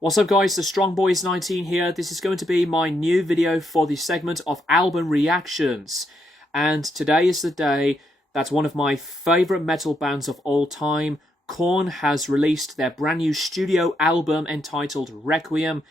What's up guys, the Strong Boys 19 here. This is going to be my new video for the segment of album reactions. And today is the day that one of my favourite metal bands of all time, Korn, has released their brand new studio album entitled Requiem.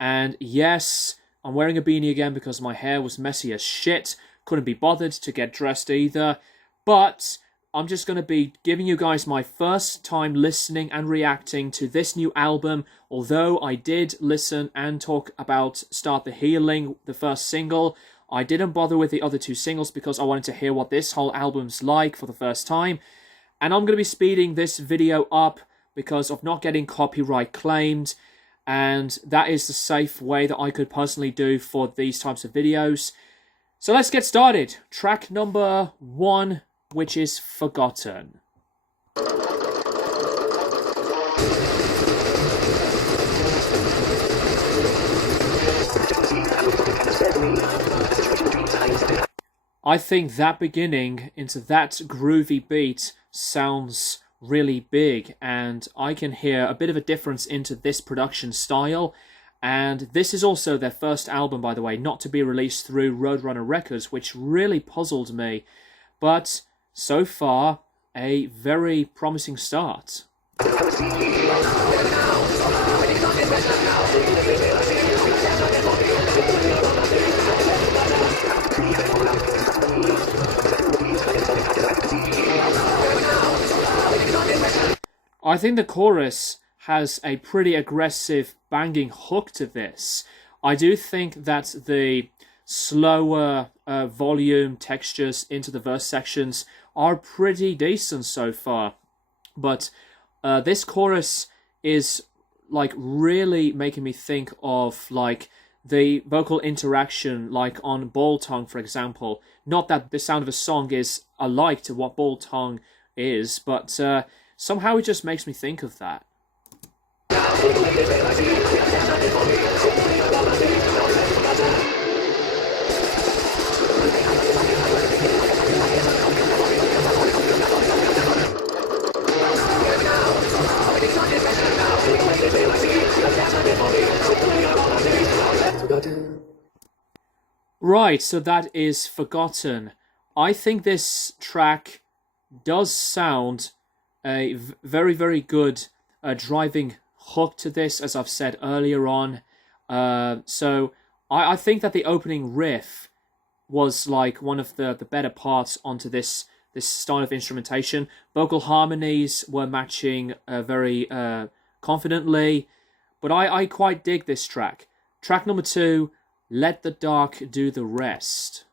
And yes, I'm wearing a beanie again because my hair was messy as shit. Couldn't be bothered to get dressed either. But I'm just going to be giving you guys my first time listening and reacting to this new album. Although I did listen and talk about Start the Healing, the first single, I didn't bother with the other two singles because I wanted to hear what this whole album's like for the first time. And I'm going to be speeding this video up because of not getting copyright claimed. And that is the safe way that I could personally do for these types of videos. So let's get started. Track number 1, which is Forgotten. I think that beginning into that groovy beat sounds really big, and I can hear a bit of a difference into this production style. And this is also their first album, by the way, not to be released through Roadrunner Records, which really puzzled me. But so far, a very promising start. I think the chorus has a pretty aggressive, banging hook to this. I do think that the slower volume textures into the verse sections are pretty decent so far, but this chorus is like really making me think of like the vocal interaction like on Ball Tongue, for example. Not that the sound of a song is alike to what Ball Tongue is, but somehow it just makes me think of that. Right, so that is Forgotten. I think this track does sound a very, very good driving hook to this, as I've said earlier on. So I think that the opening riff was like one of the better parts onto this style of instrumentation. Vocal harmonies were matching very confidently, but I quite dig this track. Track number 2, Let the Dark Do the Rest.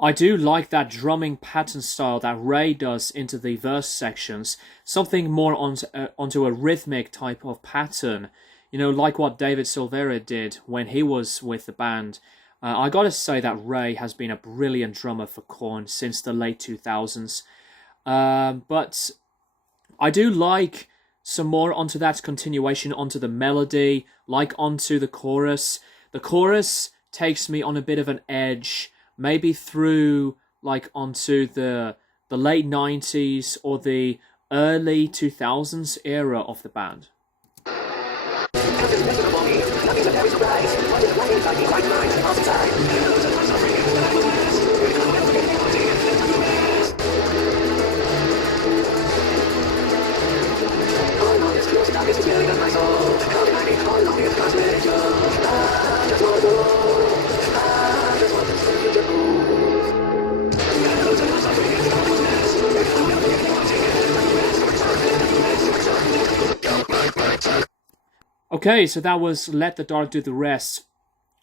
I do like that drumming pattern style that Ray does into the verse sections. Something more onto a rhythmic type of pattern. You know, like what David Silveira did when he was with the band. I gotta say that Ray has been a brilliant drummer for Korn since the late 2000s. But I do like some more onto that continuation, onto the melody, like onto the chorus. The chorus takes me on a bit of an edge, maybe through like onto the late 90s or the early 2000s era of the band. Okay, so that was Let the Dark Do the Rest.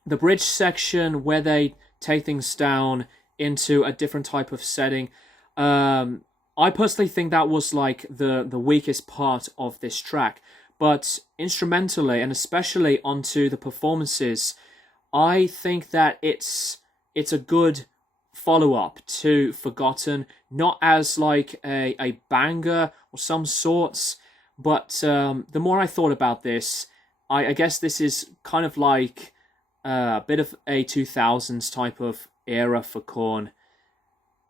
The bridge section where they take things down into a different type of setting. I personally think that was like the weakest part of this track. But instrumentally, and especially onto the performances, I think that it's a good follow-up to Forgotten, not as like a banger or some sorts, but the more I thought about this, I guess this is kind of like a bit of a 2000s type of era for Korn.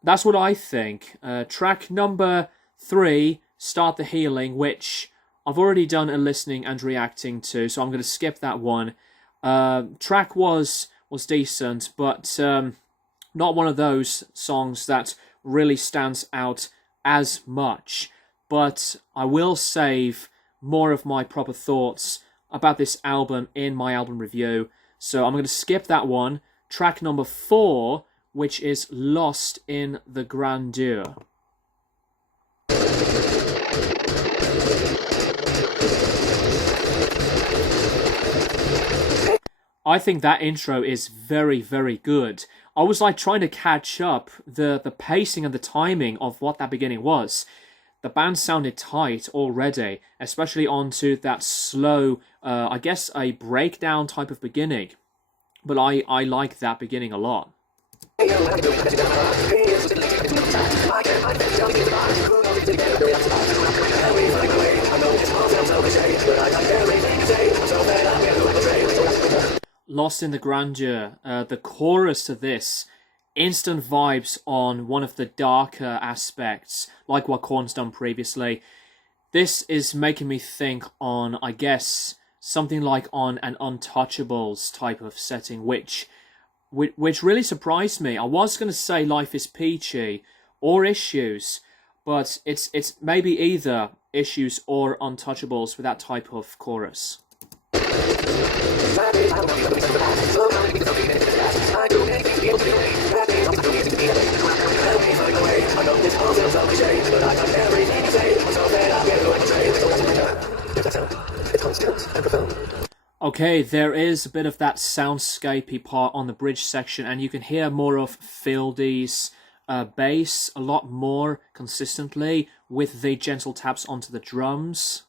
That's what I think. Track number 3, Start the Healing, which I've already done a listening and reacting to, so I'm going to skip that one. Track was decent, but not one of those songs that really stands out as much. But I will save more of my proper thoughts about this album in my album review, so I'm going to skip that one. Track number 4, which is Lost in the Grandeur. I think that intro is very, very good. I was like trying to catch up the pacing and the timing of what that beginning was. The band sounded tight already, especially onto that slow, I guess a breakdown type of beginning. But I like that beginning a lot. Lost in the Grandeur, the chorus to this, instant vibes on one of the darker aspects, like what Korn's done previously. This is making me think on, I guess, something like on an Untouchables type of setting, which really surprised me. I was going to say Life is Peachy or Issues, but it's maybe either Issues or Untouchables with that type of chorus. Okay, there is a bit of that soundscapey part on the bridge section, and you can hear more of Fieldy's bass a lot more consistently with the gentle taps onto the drums.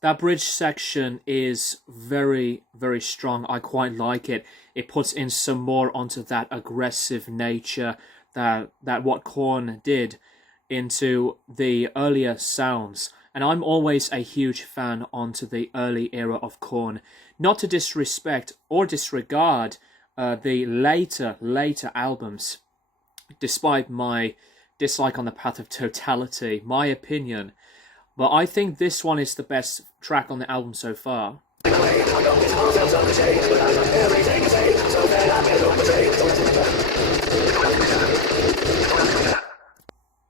That bridge section is very, very strong. I quite like it. It puts in some more onto that aggressive nature that what Korn did into the earlier sounds. And I'm always a huge fan onto the early era of Korn. Not to disrespect or disregard the later albums, despite my dislike on the Path of Totality, my opinion. But I think this one is the best track on the album so far.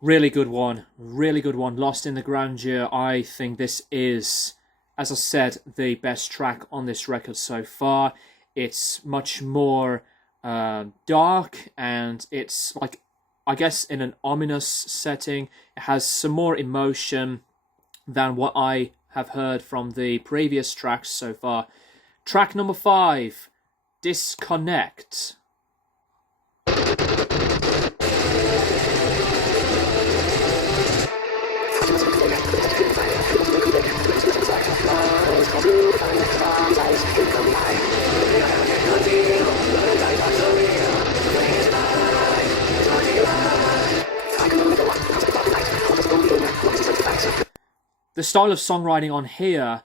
Really good one. Really good one. Lost in the Grandeur. I think this is, as I said, the best track on this record so far. It's much more dark, and it's like, I guess, in an ominous setting. It has some more emotion than what I have heard from the previous tracks so far. Track number 5, Disconnect. The style of songwriting on here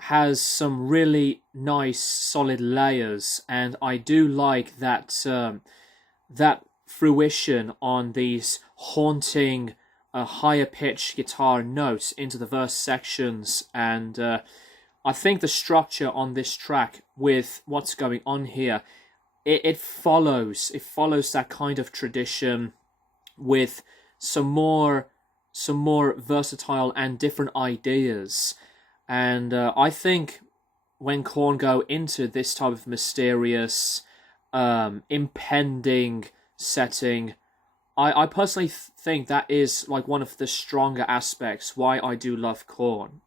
has some really nice, solid layers, and I do like that that fruition on these haunting, higher-pitched guitar notes into the verse sections, and I think the structure on this track with what's going on here, it follows that kind of tradition with some more versatile and different ideas. And I think when Korn go into this type of mysterious, impending setting, I personally think that is like one of the stronger aspects why I do love Korn.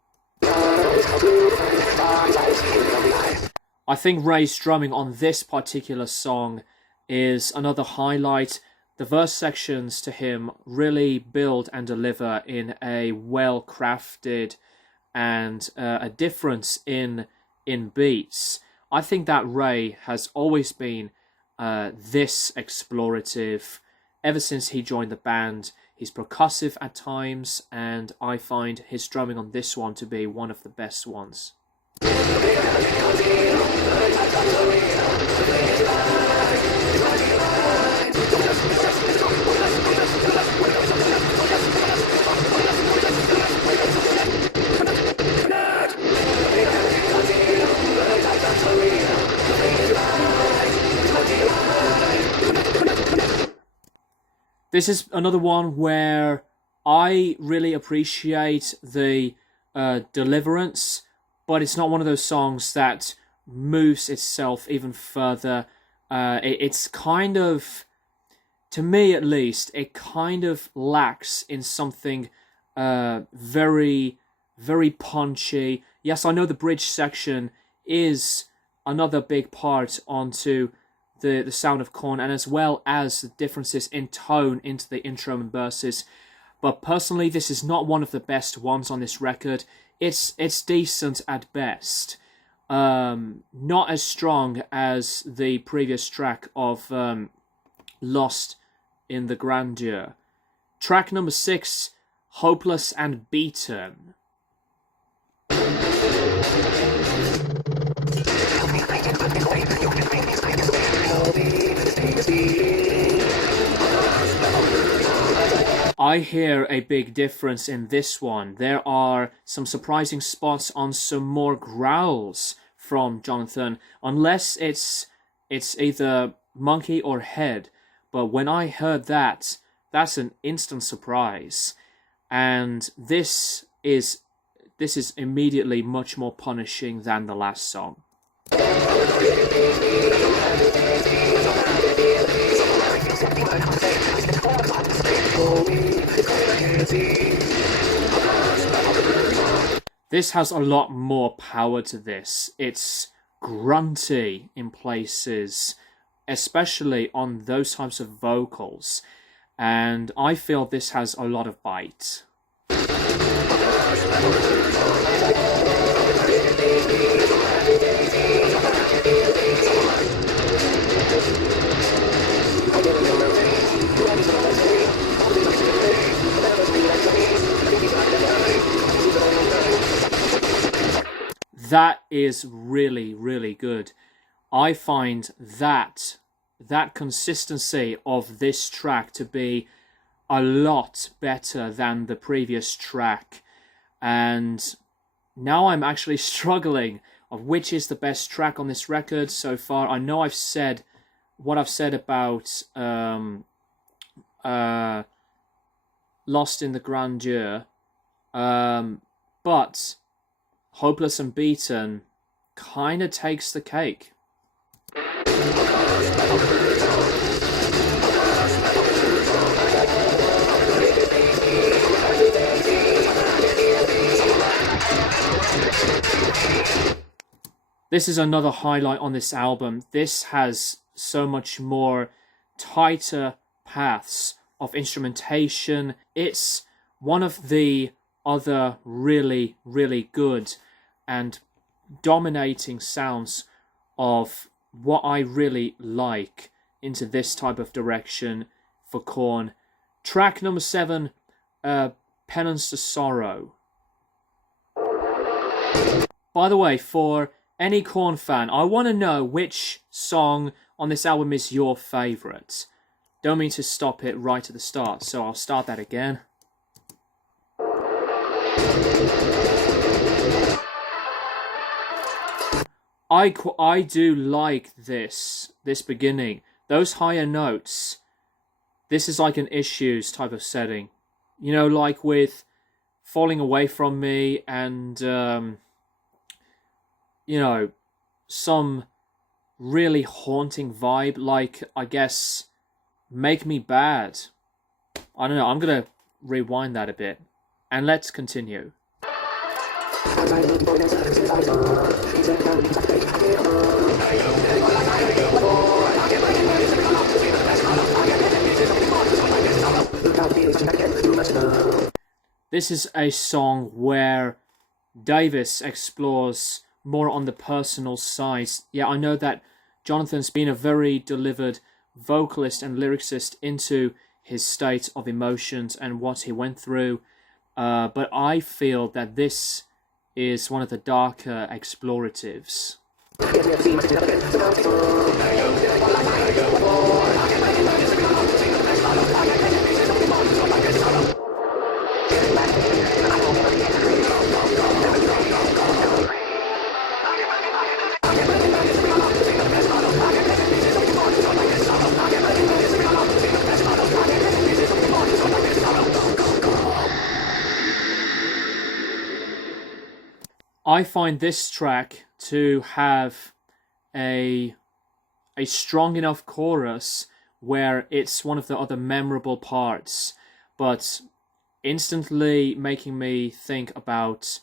I think Ray's drumming on this particular song is another highlight. The verse sections to him really build and deliver in a well-crafted and a difference in beats. I think that Ray has always been this explorative ever since he joined the band. He's percussive at times, and I find his drumming on this one to be one of the best ones. This is another one where I really appreciate the deliverance, but it's not one of those songs that moves itself even further. It's kind of, to me at least, it kind of lacks in something very, very punchy. Yes, I know the bridge section is another big part onto the sound of Korn, and as well as the differences in tone into the intro and verses. But personally, this is not one of the best ones on this record. It's decent at best. Not as strong as the previous track of Lost in the Grandeur. Track number 6, Hopeless and Beaten. I hear a big difference in this one. There are some surprising spots on some more growls from Jonathan, unless it's either monkey or head. But when I heard that, that's an instant surprise. And this is immediately much more punishing than the last song. This has a lot more power to this. It's grunty in places, especially on those types of vocals. And I feel this has a lot of bite. That is really, really good. I find that consistency of this track to be a lot better than the previous track. And now I'm actually struggling of which is the best track on this record so far. I know I've said what I've said about Lost in the Grandeur, but Hopeless and Beaten kind of takes the cake. This is another highlight on this album. This has so much more tighter paths of instrumentation. It's one of the other really, really good and dominating sounds of what I really like into this type of direction for Korn. Track number 7, Penance to Sorrow. By the way, for any Korn fan, I want to know which song on this album is your favourite. Don't mean to stop it right at the start, so I'll start that again. I do like this beginning. Those higher notes, this is like an Issues type of setting. You know, like with Falling Away From Me and, you know, some really haunting vibe, like, I guess, Make Me Bad. I don't know, I'm going to rewind that a bit. And let's continue. This is a song where Davis explores more on the personal side. Yeah, I know that Jonathan's been a very delivered vocalist and lyricist into his state of emotions and what he went through, but I feel that this is one of the darker exploratives. I find this track to have a strong enough chorus where it's one of the other memorable parts, but instantly making me think about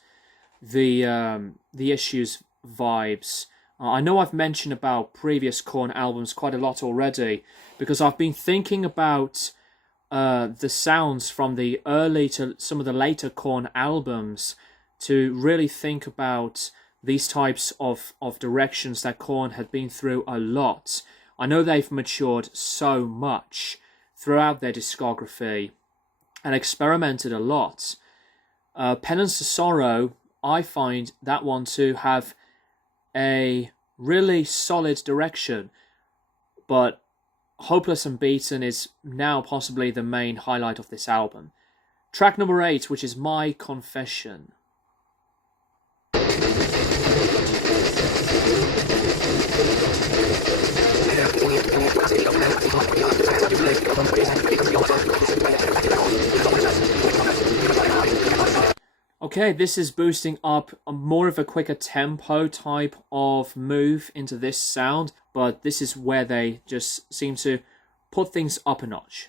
the Issues vibes. I know I've mentioned about previous Korn albums quite a lot already, because I've been thinking about the sounds from the early to some of the later Korn albums to really think about these types of directions that Korn had been through a lot. I know they've matured so much throughout their discography and experimented a lot. Penance to Sorrow, I find that one to have a really solid direction, but Hopeless and Beaten is now possibly the main highlight of this album. Track number 8, which is My Confession. Okay, this is boosting up more of a quicker tempo type of move into this sound, but this is where they just seem to put things up a notch.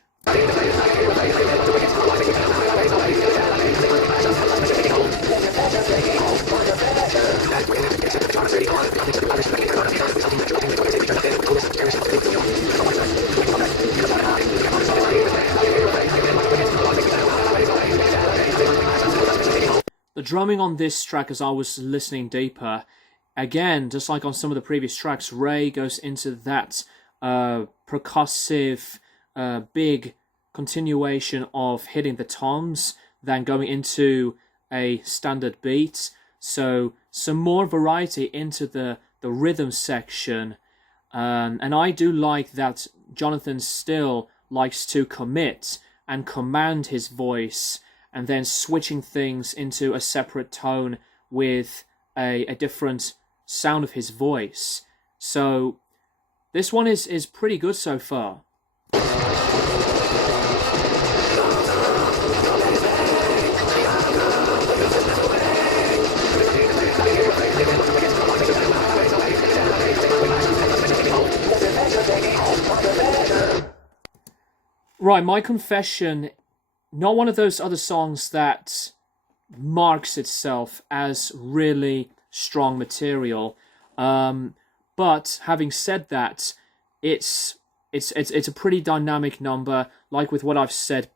The drumming on this track, as I was listening deeper, again, just like on some of the previous tracks, Ray goes into that percussive, big continuation of hitting the toms, then going into a standard beat. So some more variety into the rhythm section. And I do like that Jonathan still likes to commit and command his voice, and then switching things into a separate tone with a different sound of his voice. So this one is pretty good so far. Right, My Confession, not one of those other songs that marks itself as really strong material. But having said that, it's a pretty dynamic number, like with what I've said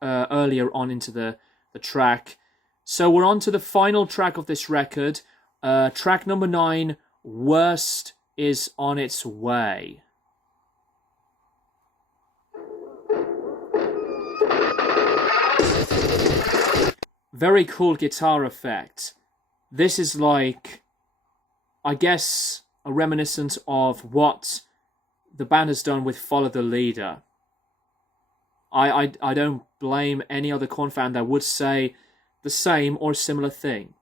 earlier on into the track. So we're on to the final track of this record. Track number 9, Worst is on its way. Very cool guitar effect. This is like, I guess, a reminiscent of what the band has done with Follow the Leader. I don't blame any other Korn fan that would say the same or similar thing.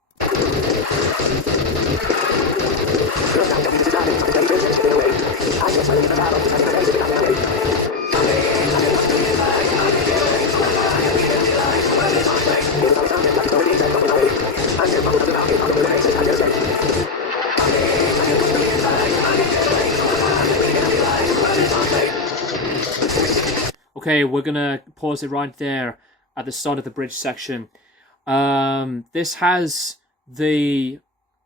Okay, we're gonna pause it right there at the start of the bridge section. This has the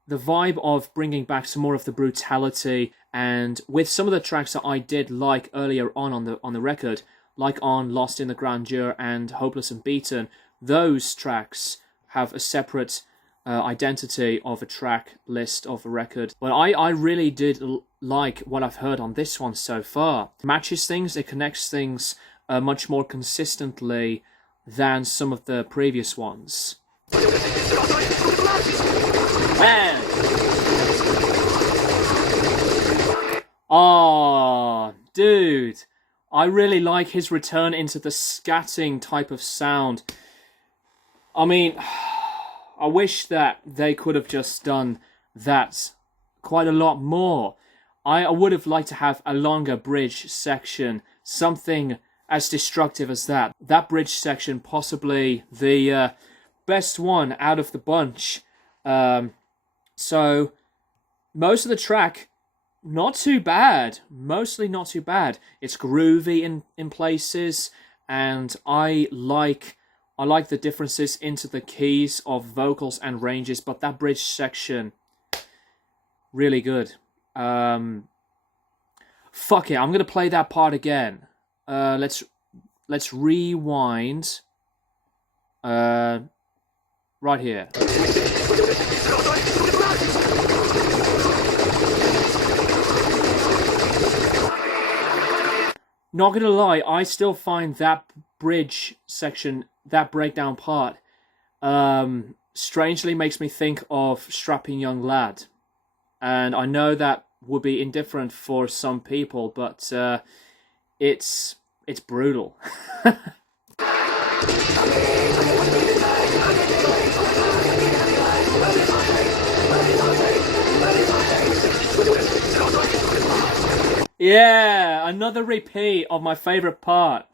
vibe of bringing back some more of the brutality, and with some of the tracks that I did like earlier on the record, like on Lost in the Grandeur and Hopeless and Beaten, those tracks have a separate identity of a track list of a record. But I really did like what I've heard on this one so far. It matches things, it connects things much more consistently than some of the previous ones. Man! Oh, dude. I really like his return into the scatting type of sound. I mean, I wish that they could have just done that quite a lot more. I would have liked to have a longer bridge section, something as destructive as that. That bridge section, possibly the best one out of the bunch. So, most of the track, not too bad. Mostly not too bad. It's groovy in places, and I like the differences into the keys of vocals and ranges, but that bridge section, really good. Fuck it, I'm gonna play that part again. Let's rewind. Right here. Not gonna lie, I still find that bridge section, that breakdown part, strangely makes me think of Strapping Young Lad. And I know that would be indifferent for some people, but it's brutal. Yeah, another repeat of my favorite part.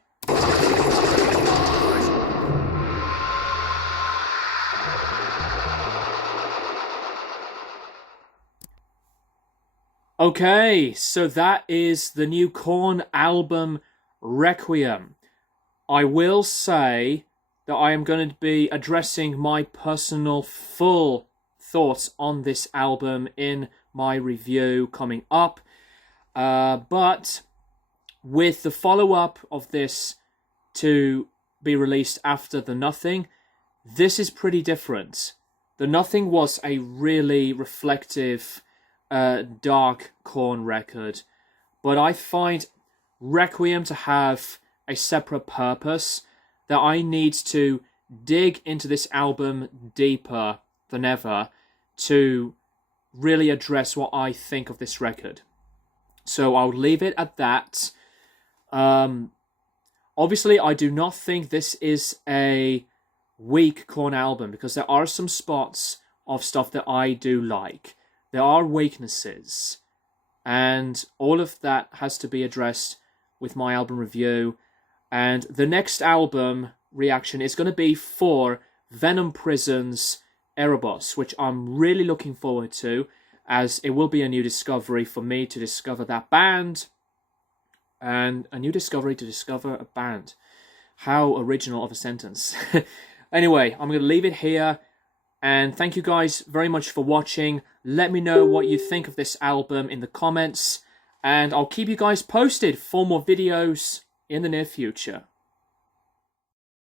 Okay, so that is the new Korn album, Requiem. I will say that I am going to be addressing my personal full thoughts on this album in my review coming up. But with the follow-up of this to be released after The Nothing, this is pretty different. The Nothing was a really reflective, dark Korn record, but I find Requiem to have a separate purpose, that I need to dig into this album deeper than ever to really address what I think of this record. So I'll leave it at that. Obviously, I do not think this is a weak Korn album, because there are some spots of stuff that I do like. There are weaknesses, and all of that has to be addressed with my album review. And the next album reaction is going to be for Venom Prison's Erebus, which I'm really looking forward to, as it will be a new discovery for me to discover that band, and a new discovery to discover a band. How original of a sentence. Anyway, I'm going to leave it here, and thank you guys very much for watching. Let me know what you think of this album in the comments, and I'll keep you guys posted for more videos in the near future.